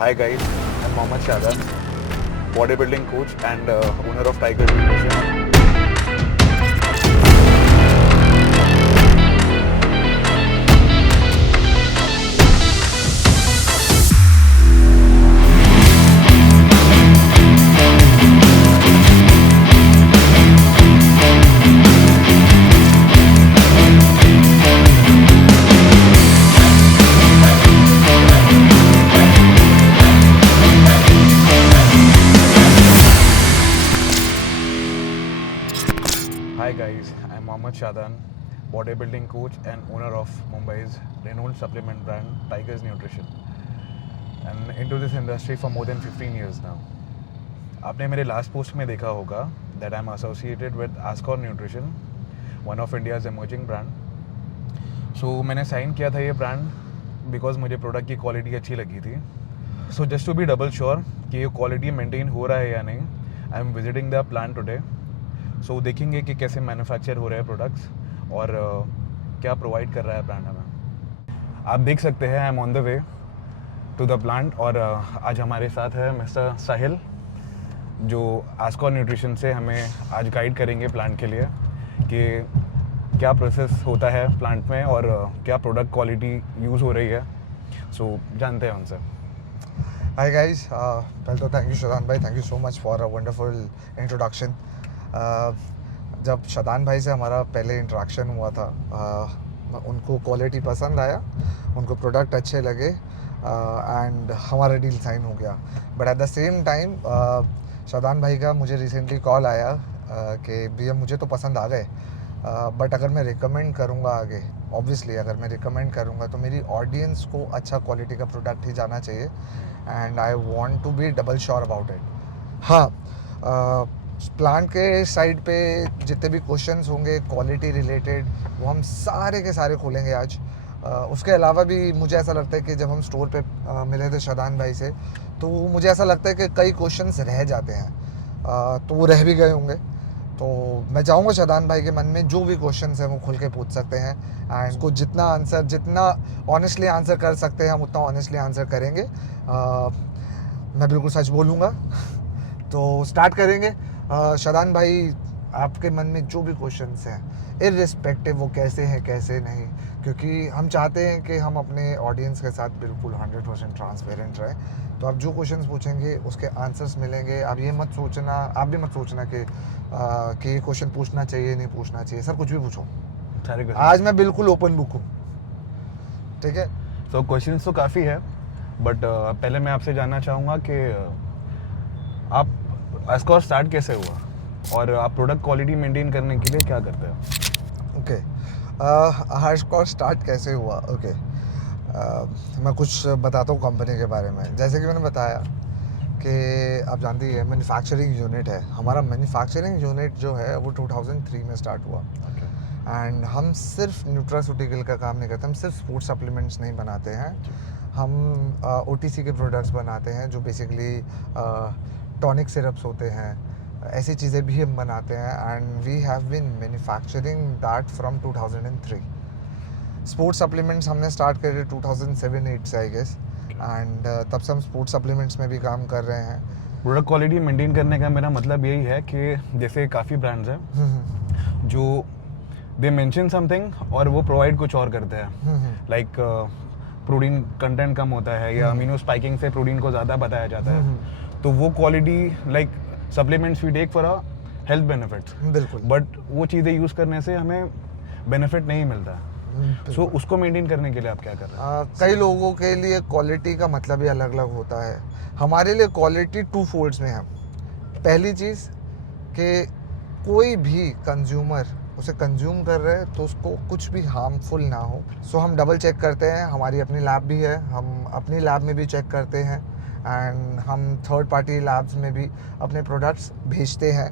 Hi guys, I'm Mohammad Shadan, bodybuilding coach and owner of Tiger Nutrition. Hi guys, I'm Mohammad Shadan, bodybuilding coach and owner of Mumbai's renowned supplement brand Tigers Nutrition, and into this industry for more than 15 years now. आपने मेरे last post में देखा होगा that I'm associated with Ascor Nutrition, one of India's emerging brand. So मैंने sign किया था ये brand because मुझे प्रोडक्ट की क्वालिटी अच्छी लगी थी. So just to be double sure कि ये क्वालिटी मेंटेन हो रहा है या नहीं, I am visiting the plant today. So देखेंगे कि कैसे मैन्युफैक्चर हो रहे हैं प्रोडक्ट्स और क्या प्रोवाइड कर रहा है ब्रांड हमें. आप देख सकते हैं I am on the way to the plant और आज हमारे साथ है मिस्टर साहिल जो आस्कॉर न्यूट्रिशन से हमें आज गाइड करेंगे प्लांट के लिए कि क्या प्रोसेस होता है प्लांट में और क्या प्रोडक्ट क्वालिटी यूज़ हो रही है. सो जानते हैं उनसे. हाय गाइस, पहले तो थैंक यू शदान भाई, thank you so much for a wonderful introduction. जब शदान भाई से हमारा पहले इंटरेक्शन हुआ था, उनको क्वालिटी पसंद आया, उनको प्रोडक्ट अच्छे लगे एंड हमारा डील साइन हो गया. But at the same time Shadan भाई का मुझे रिसेंटली कॉल आया कि भैया मुझे तो पसंद आ गए, बट अगर मैं रिकमेंड करूँगा आगे, ऑब्वियसली अगर मैं रिकमेंड करूँगा तो मेरी ऑडियंस को अच्छा क्वालिटी का प्रोडक्ट ही जाना चाहिए and I want to be double sure about it. हाँ, प्लांट के साइड पे जितने भी क्वेश्चंस होंगे क्वालिटी रिलेटेड वो हम सारे के सारे खोलेंगे आज. उसके अलावा भी मुझे ऐसा लगता है कि जब हम स्टोर पे मिले थे शदान भाई से तो मुझे ऐसा लगता है कि कई क्वेश्चंस रह जाते हैं, तो वो रह भी गए होंगे. तो मैं चाहूँगा शदान भाई के मन में जो भी क्वेश्चंस हैं वो खुल के पूछ सकते हैं एंड उसको जितना ऑनेस्टली आंसर कर सकते हैं हम उतना ऑनेस्टली आंसर करेंगे. मैं बिल्कुल सच बोलूँगा. तो स्टार्ट करेंगे. शदान भाई, आपके मन में जो भी क्वेश्चंस हैं इर्रिस्पेक्टिव वो कैसे हैं कैसे नहीं, क्योंकि हम चाहते हैं कि हम अपने ऑडियंस के साथ बिल्कुल 100% ट्रांसपेरेंट रहें. तो आप जो क्वेश्चंस पूछेंगे उसके आंसर्स मिलेंगे. आप भी मत सोचना कि ये क्वेश्चन पूछना चाहिए नहीं पूछना चाहिए. सर कुछ भी पूछो, आज मैं बिल्कुल ओपन बुक हूँ. ठीक है. सो क्वेश्चंस तो काफ़ी है बट पहले मैं आपसे जानना चाहूँगा कि आप आस्कॉर स्टार्ट कैसे हुआ और आप प्रोडक्ट क्वालिटी मेंटेन करने के लिए क्या करते हैं. ओके, आस्कॉर स्टार्ट कैसे हुआ. ओके, मैं कुछ बताता हूँ कंपनी के बारे में. जैसे कि मैंने बताया कि आप जानते ही है मैन्युफैक्चरिंग यूनिट है हमारा. मैन्युफैक्चरिंग यूनिट जो है वो 2003 में स्टार्ट हुआ एंड हम सिर्फ न्यूट्रास्यूटिकल का काम नहीं करते. हम सिर्फ फूड सप्लीमेंट्स नहीं बनाते हैं, हम OTC के प्रोडक्ट्स बनाते हैं जो बेसिकली टॉनिक सिरप्स होते हैं. ऐसी चीज़ें भी हम बनाते हैं and we have been manufacturing that from 2003. Sports supplements हमने स्टार्ट करे 2007-8 से आई गेस एंड तब से हम स्पोर्ट्स सप्लीमेंट्स में भी काम कर रहे हैं. प्रोडक्ट क्वालिटी मेंटेन करने का मेरा मतलब यही है कि जैसे काफ़ी ब्रांड्स हैं जो दे मेंशन समथिंग और वो प्रोवाइड कुछ और करते हैं. लाइक प्रोटीन कंटेंट कम होता है या अमीनो स्पाइकिंग से प्रोटीन को ज़्यादा बताया जाता है. तो वो quality like supplements we take for a health benefits, बिल्कुल, बट वो चीज़ें यूज़ करने से हमें बेनिफिट नहीं मिलता. सो उसको मेंटेन करने के लिए आप क्या कर रहे हैं. कई लोगों के लिए क्वालिटी का मतलब ही अलग अलग होता है. हमारे लिए क्वालिटी 2 फोल्ड्स में है. पहली चीज़ कि कोई भी कंज्यूमर उसे कंज्यूम कर रहे हैं तो उसको कुछ भी हार्मफुल ना हो. सो हम डबल चेक करते हैं. हमारी अपनी लैब भी है, हम अपनी लैब में भी चेक करते हैं एंड हम थर्ड पार्टी लैब्स में भी अपने प्रोडक्ट्स भेजते हैं.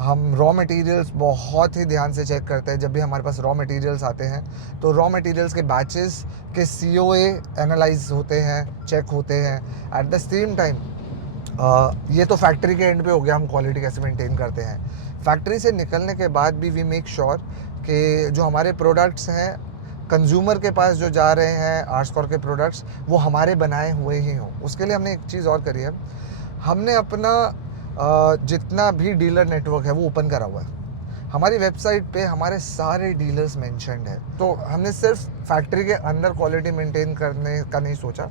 हम रॉ मटेरियल्स बहुत ही ध्यान से चेक करते हैं. जब भी हमारे पास रॉ मटेरियल्स आते हैं तो रॉ मटेरियल्स के बैचेस के COA एनालाइज होते हैं, चेक होते हैं. एट द सेम टाइम ये तो फैक्ट्री के एंड पे हो गया हम क्वालिटी कैसे मेंटेन करते हैं. फैक्ट्री से निकलने के बाद भी वी मेक श्योर कि जो हमारे प्रोडक्ट्स हैं कंज्यूमर के पास जो जा रहे हैं आर्टस्कोर के प्रोडक्ट्स वो हमारे बनाए हुए ही हों। उसके लिए हमने एक चीज़ और करी है, हमने अपना जितना भी डीलर नेटवर्क है वो ओपन करा हुआ है। हमारी वेबसाइट पे हमारे सारे डीलर्स मेंशन्ड है। तो हमने सिर्फ फैक्ट्री के अंदर क्वालिटी मेंटेन करने का नहीं सोचा,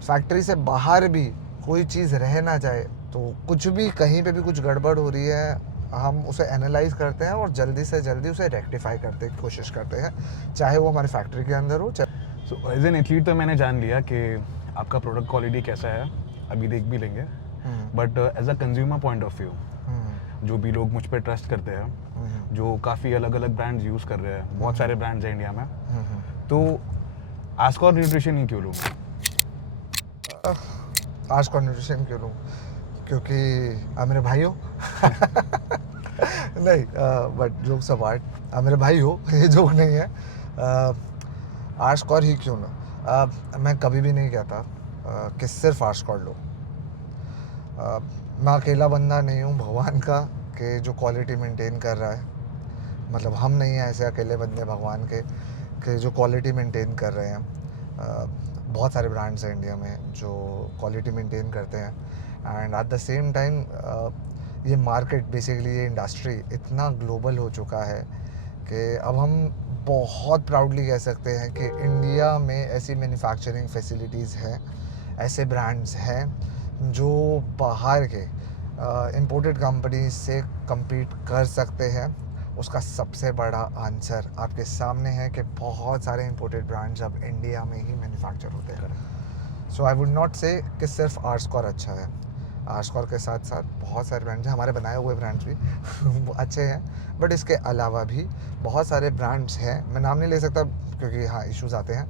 फैक्ट्री से बाहर भी कोई चीज़ रह ना जाए, तो कुछ भी कहीं पे भी कुछ गड़बड़ हो रही है हम उसे एनालाइज करते हैं और जल्दी से जल्दी उसे रेक्टिफाई करने की कोशिश करते हैं, चाहे वो हमारी फैक्ट्री के अंदर हो चाहे। सो एज एन एथलीट तो मैंने जान लिया कि आपका प्रोडक्ट क्वालिटी कैसा है, अभी देख भी लेंगे, but as a consumer point of view जो भी लोग मुझ पर ट्रस्ट करते हैं, जो काफ़ी अलग अलग ब्रांड्स यूज़ कर रहे हैं, बहुत सारे ब्रांड्स हैं इंडिया में, तो आर्टस्कोर न्यूट्रिशन ही क्यों लूँ? आर्टस्कोर न्यूट्रिशन क्यों लूँ? क्योंकि मेरे भाई हो नहीं, बट जोक्स अपार्ट, मेरे भाई हो, ये जोक नहीं है। आर्टस्कोर ही क्यों ना, मैं कभी भी नहीं कहता कि सिर्फ आर्टस्कोर लो। मैं अकेला बंदा नहीं हूँ भगवान का कि जो क्वालिटी मेंटेन कर रहा है, मतलब हम नहीं हैं ऐसे अकेले बंदे भगवान के कि जो क्वालिटी मेंटेन कर रहे हैं। बहुत सारे ब्रांड्स हैं इंडिया में जो क्वालिटी मेंटेन करते हैं, and at the same time ये मार्केट बेसिकली ये इंडस्ट्री इतना ग्लोबल हो चुका है कि अब हम बहुत प्राउडली कह सकते हैं कि इंडिया में ऐसी मैन्युफैक्चरिंग फैसिलिटीज़ हैं, ऐसे ब्रांड्स हैं जो बाहर के इंपोर्टेड कंपनीज से compete कर सकते हैं। उसका सबसे बड़ा आंसर आपके सामने है कि बहुत सारे इंपोर्टेड ब्रांड्स अब इंडिया में ही मैन्युफैक्चर होते हैं। सो आई वुड नॉट से कि सिर्फ आर्टस्कोर अच्छा है, आर्टस्कोर के साथ साथ बहुत सारे ब्रांड्स हैं, हमारे बनाए हुए ब्रांड्स भी अच्छे हैं, बट इसके अलावा भी बहुत सारे ब्रांड्स हैं। मैं नाम नहीं ले सकता क्योंकि हाँ इश्यूज़ आते हैं,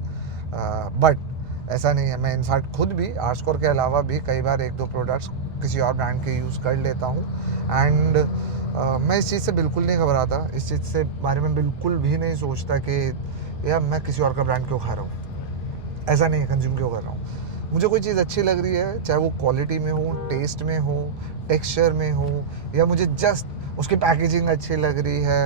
बट ऐसा नहीं है। मैं इनफैक्ट खुद भी आर्टस्कोर के अलावा भी कई बार एक दो प्रोडक्ट्स किसी और ब्रांड के यूज़ कर लेता हूँ, एंड मैं इस चीज़ से बिल्कुल नहीं घबराता, इस चीज़ से बारे में बिल्कुल भी नहीं सोचता कि यार मैं किसी और का ब्रांड क्यों खा रहा हूँ, ऐसा नहीं है, कंज्यूम क्यों कर रहा हूँ। मुझे कोई चीज़ अच्छी लग रही है, चाहे वो क्वालिटी में हो, टेस्ट में हो, टेक्सचर में हो, या मुझे जस्ट उसकी पैकेजिंग अच्छी लग रही है,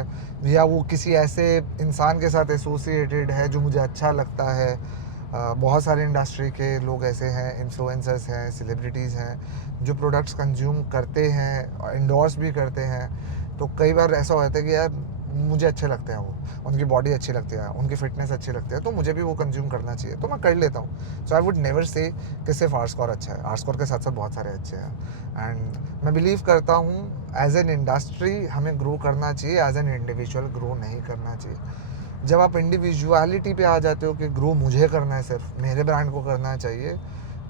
या वो किसी ऐसे इंसान के साथ एसोसिएटेड है जो मुझे अच्छा लगता है। बहुत सारे इंडस्ट्री के लोग ऐसे हैं, इन्फ्लुएंसर्स हैं, सेलिब्रिटीज़ हैं जो प्रोडक्ट्स कंज्यूम करते हैं, इंडोर्स भी करते हैं। तो कई बार ऐसा होता है कि यार मुझे अच्छे लगते हैं, वो उनकी बॉडी अच्छी लगती है, उनकी फिटनेस अच्छी लगती है, तो मुझे भी वो कंज्यूम करना चाहिए, तो मैं कर लेता हूँ। सो आई वुड नेवर से कि सिर्फ आर्टस्कोर अच्छा है, आर्टस्कोर के साथ साथ बहुत सारे अच्छे हैं। एंड मैं बिलीव करता हूँ एज एन इंडस्ट्री हमें ग्रो करना चाहिए, एज एन इंडिविजुअल ग्रो नहीं करना चाहिए। जब आप इंडिविजुअलिटी पे आ जाते हो कि ग्रो मुझे करना है, सिर्फ मेरे ब्रांड को करना चाहिए,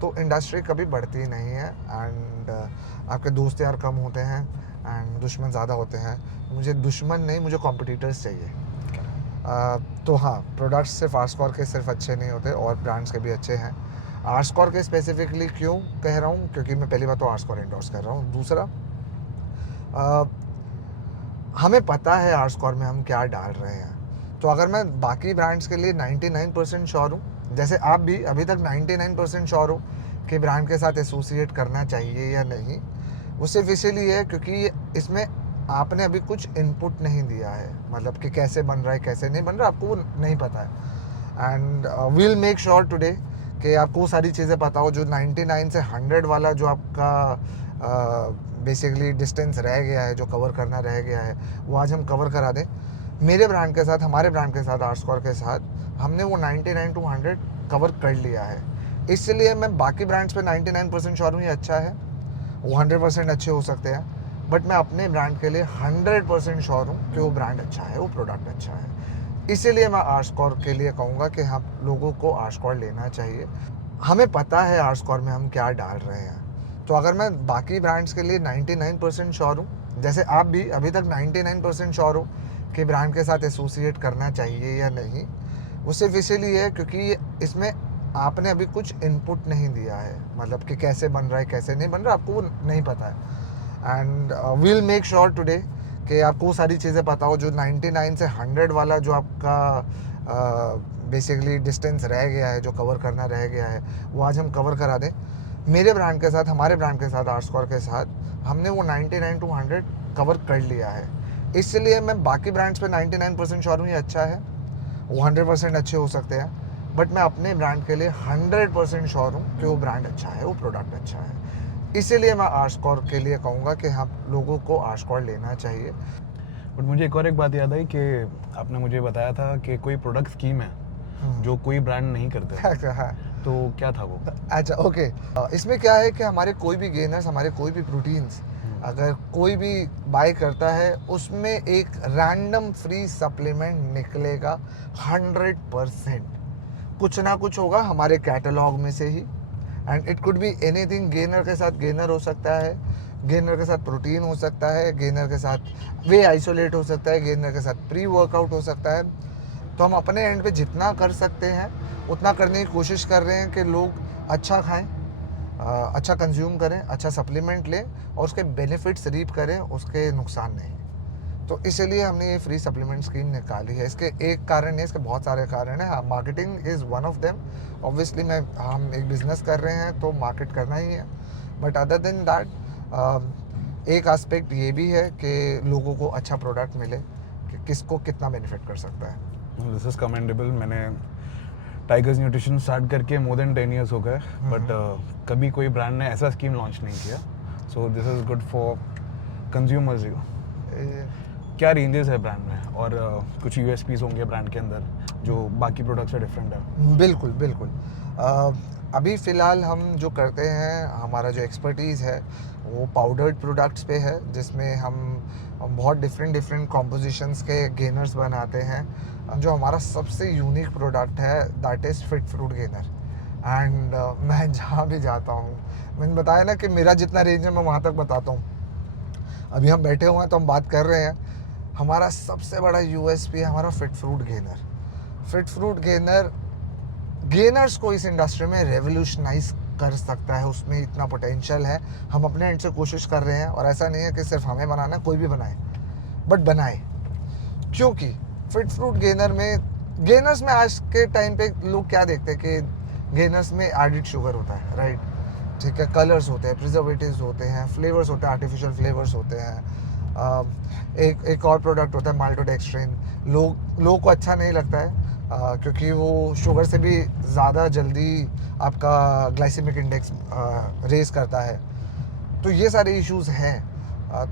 तो इंडस्ट्री कभी बढ़ती नहीं है, एंड आपके दोस्त यार कम होते हैं एंड दुश्मन ज़्यादा होते हैं। मुझे दुश्मन नहीं, मुझे कॉम्पिटिटर्स चाहिए। तो हाँ, प्रोडक्ट्स सिर्फ आर्टस्कोर के सिर्फ अच्छे नहीं होते, और ब्रांड्स के भी अच्छे हैं। आर्टस्कोर के स्पेसिफिकली क्यों कह रहा हूँ, क्योंकि मैं पहली बार तो आर्टस्कोर इंडोर्स कर रहा हूँ। दूसरा, हमें पता है आर्टस्कोर में हम क्या डाल रहे हैं। तो अगर मैं बाकी ब्रांड्स के लिए 99% श्योर हूँ, जैसे आप भी अभी तक 99% श्योर हो कि ब्रांड के साथ एसोसिएट करना चाहिए या नहीं, वो सिर्फ इसीलिए है क्योंकि इसमें आपने अभी कुछ इनपुट नहीं दिया है, मतलब कि कैसे बन रहा है कैसे नहीं बन रहा, आपको वो नहीं पता है। And we'll make sure today कि आपको वो सारी चीज़ें पता हो, जो 99 से 100 वाला जो आपका बेसिकली डिस्टेंस रह गया है, जो कवर करना रह गया है, वो आज हम कवर करा दें। मेरे ब्रांड के साथ, हमारे ब्रांड के साथ, आर्टस्कोर के साथ हमने वो 99 to 100 कवर कर लिया है। इसलिए मैं बाकी ब्रांड्स पे 99% श्योर हूँ ये अच्छा है, वो 100% अच्छे हो सकते हैं, बट मैं अपने ब्रांड के लिए 100% श्योर हूँ कि वो ब्रांड अच्छा है, वो प्रोडक्ट अच्छा है। इसीलिए मैं आर्टस्कोर के लिए कहूँगा कि हम लोगों को आर्टस्कोर लेना चाहिए। हमें पता है आर्टस्कोर में हम क्या डाल रहे हैं। तो अगर मैं बाकी ब्रांड्स के लिए 99% श्योर हूँ, जैसे आप भी अभी तक 99% श्योर हो कि ब्रांड के साथ एसोसिएट करना चाहिए या नहीं, वो सिर्फ इसीलिए है क्योंकि इसमें आपने अभी कुछ इनपुट नहीं दिया है, मतलब कि कैसे बन रहा है कैसे नहीं बन रहा, आपको वो नहीं पता है। And we'll make sure today कि आपको वो सारी चीज़ें पता हो, जो 99 से 100 वाला जो आपका बेसिकली डिस्टेंस रह गया है, जो कवर करना रह गया है, वो आज हम कवर करा दें। मेरे ब्रांड के साथ, हमारे ब्रांड के साथ, आर्टस्कोर के साथ हमने वो 99 to 100 कवर कर लिया है। इसलिए मैं बाकी ब्रांड्स पे 99% श्योर हूँ ये अच्छा है, वो 100% अच्छे हो सकते हैं, बट मैं अपने ब्रांड के लिए 100% श्योर हूँ कि वो ब्रांड अच्छा है, वो प्रोडक्ट अच्छा है। इसीलिए मैं आर्सकोर के लिए कहूँगा कि हाँ, लोगों को आर्सकोर लेना चाहिए। बट मुझे एक और एक बात याद आई कि आपने मुझे बताया था कि कोई प्रोडक्ट स्कीम है जो कोई ब्रांड नहीं करते, हाँ, तो क्या था वो? अच्छा, ओके। इसमें क्या है कि हमारे कोई भी गेनर्स, हमारे कोई भी प्रोटीन्स अगर कोई भी बाय करता है, उसमें एक रैंडम फ्री सप्लीमेंट निकलेगा 100%। कुछ ना कुछ होगा हमारे कैटलॉग में से ही, and it could be anything. Gainer के साथ गेनर हो सकता है, गेनर के साथ प्रोटीन हो सकता है, गेनर के साथ वे आइसोलेट हो सकता है, गेनर के साथ प्री वर्कआउट हो सकता है। तो हम अपने एंड पे जितना कर सकते हैं उतना करने की कोशिश कर रहे हैं कि लोग अच्छा खाएं, अच्छा कंज्यूम करें, अच्छा सप्लीमेंट लें और उसके बेनिफिट्स रीप करें, उसके नुकसान नहीं। तो इसीलिए हमने ये फ्री सप्लीमेंट स्कीम निकाली है। इसके एक कारण है, इसके बहुत सारे कारण हैं। Marketing is one of them. Obviously हम एक बिज़नेस कर रहे हैं तो मार्केट करना ही है, बट अदर देन दैट एक एस्पेक्ट ये भी है कि लोगों को अच्छा प्रोडक्ट मिले कि किसको कितना बेनिफिट कर सकता है। This is commendable. मैंने टाइगर्स न्यूट्रिशन स्टार्ट करके मोर देन 10 ईयर्स हो गए, बट कभी कोई ब्रांड ने ऐसा स्कीम लॉन्च नहीं किया। So this is good for consumers. क्या रेंजेस है ब्रांड में, और कुछ यूएसपीज होंगे ब्रांड के अंदर जो बाकी प्रोडक्ट से डिफरेंट है? बिल्कुल बिल्कुल। अभी फ़िलहाल हम जो करते हैं, हमारा जो एक्सपर्टीज़ है वो पाउडर्ड प्रोडक्ट्स पे है, जिसमें हम बहुत डिफरेंट कॉम्पोजिशंस के गेनर्स बनाते हैं। जो हमारा सबसे यूनिक प्रोडक्ट है that is fit fruit gainer. And मैं जहाँ भी जाता हूँ, मैंने बताया ना कि मेरा जितना रेंज है मैं वहाँ तक बताता हूँ। अभी हम बैठे हुए हैं तो हम बात कर रहे हैं, हमारा सबसे बड़ा यूएसपी है हमारा fit fruit gainer. Fit fruit gainer gainers को इस इंडस्ट्री में रेवोल्यूशनाइज कर सकता है, उसमें इतना पोटेंशियल है। हम अपने एंड से कोशिश कर रहे हैं, और ऐसा नहीं है कि सिर्फ हमें बनाना, कोई भी बनाए, बट बनाए। क्योंकि फिट फ्रूट गेनर्स में आज के टाइम पे लोग क्या देखते हैं कि गेनर्स में एडिड शुगर होता है, राइट? ठीक है, कलर्स होते हैं, प्रिजर्वेटिव्स होते हैं, फ्लेवर्स होते हैं, आर्टिफिशियल फ्लेवर्स होते हैं। एक और प्रोडक्ट होता है माल्टोडेक्स्ट्रिन। लोगों को अच्छा नहीं लगता है क्योंकि वो शुगर से भी ज़्यादा जल्दी आपका ग्लाइसेमिक इंडेक्स रेज करता है। तो ये सारे इश्यूज़ हैं।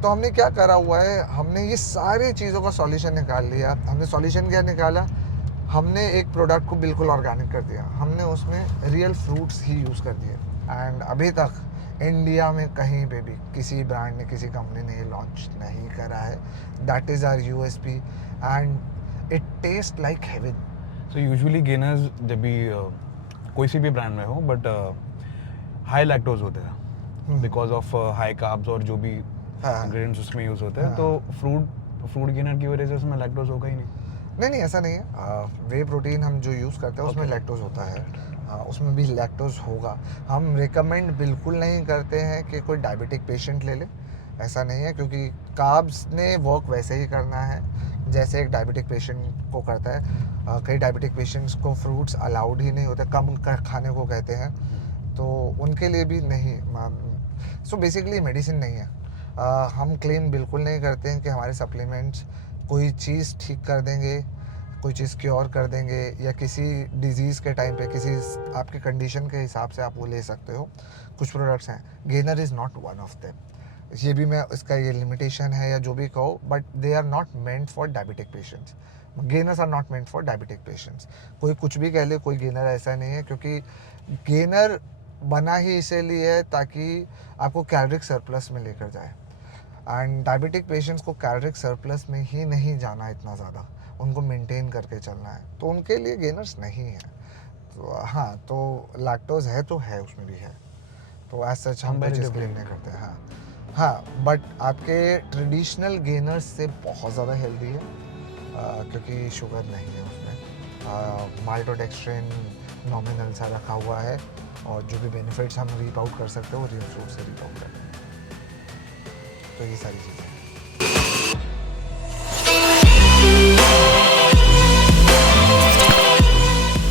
तो हमने क्या करा हुआ है, हमने ये सारी चीज़ों का सॉल्यूशन निकाल लिया। हमने सॉल्यूशन क्या निकाला, हमने एक प्रोडक्ट को बिल्कुल ऑर्गेनिक कर दिया, हमने उसमें रियल फ्रूट्स ही यूज़ कर दिए। एंड अभी तक इंडिया में कहीं पे भी किसी ब्रांड ने, किसी कंपनी ने ये लॉन्च नहीं करा है। That is our USP and it taste like heaven. So usually gainers जब भी कोई सी भी ब्रांड में हो, बट हाई लैक्टोज होते हैं बिकॉज ऑफ हाई कार्ब्स और जो भी इंग्रेडिएंट्स उसमें यूज़ होते हैं। तो फ्रूट गेनर की वजह से उसमें लैक्टोज होगा ही नहीं, ऐसा नहीं है। वे प्रोटीन हम जो यूज़ करते हैं उसमें लैक्टोज होता है, उसमें भी लैक्टोज होगा। हम रिकमेंड बिल्कुल नहीं करते हैं कि कोई डायबिटिक पेशेंट ले ले, ऐसा नहीं है, क्योंकि कार्ब्स ने वर्क वैसे ही करना है जैसे एक डायबिटिक पेशेंट को करता है। कई डायबिटिक पेशेंट्स को फ्रूट्स अलाउड ही नहीं होते, कम खाने को कहते हैं, तो उनके लिए भी नहीं। सो बेसिकली मेडिसिन नहीं है। हम क्लेम बिल्कुल नहीं करते हैं कि हमारे सप्लीमेंट्स कोई चीज़ ठीक कर देंगे, कोई चीज़ क्योर कर देंगे, या किसी डिजीज़ के टाइम पे किसी आपके कंडीशन के हिसाब से आप वो ले सकते हो। कुछ प्रोडक्ट्स हैं, gainer is not one of them. ये भी मैं इसका ये लिमिटेशन है या जो भी कहो, but they are not meant for diabetic patients. Gainers are not meant for diabetic patients. कोई कुछ भी कह ले, कोई गेनर ऐसा नहीं है, क्योंकि गेनर बना ही इसीलिए है ताकि आपको कैलोरिक सरप्लस में लेकर जाए। एंड डायबिटिक पेशेंट्स को कैलोरिक सरप्लस में ही नहीं जाना इतना ज़्यादा, उनको मेंटेन करके चलना है, तो उनके लिए गेनर्स नहीं है। तो हाँ, तो लैक्टोज है तो है, उसमें भी है, तो एज सच हम क्लेम नहीं करते हैं। हाँ, बट आपके ट्रेडिशनल गेनर्स से बहुत ज़्यादा हेल्दी है, क्योंकि शुगर नहीं है उसमें। माल्टोडेक्स्ट्रिन नॉमिनल सा रखा हुआ है, और जो भी बेनिफिट्स हम रीप आउट कर सकते हैं वो रियल फ्रूट से रीप आउट करते हैं। तो ये सारी चीज़ें।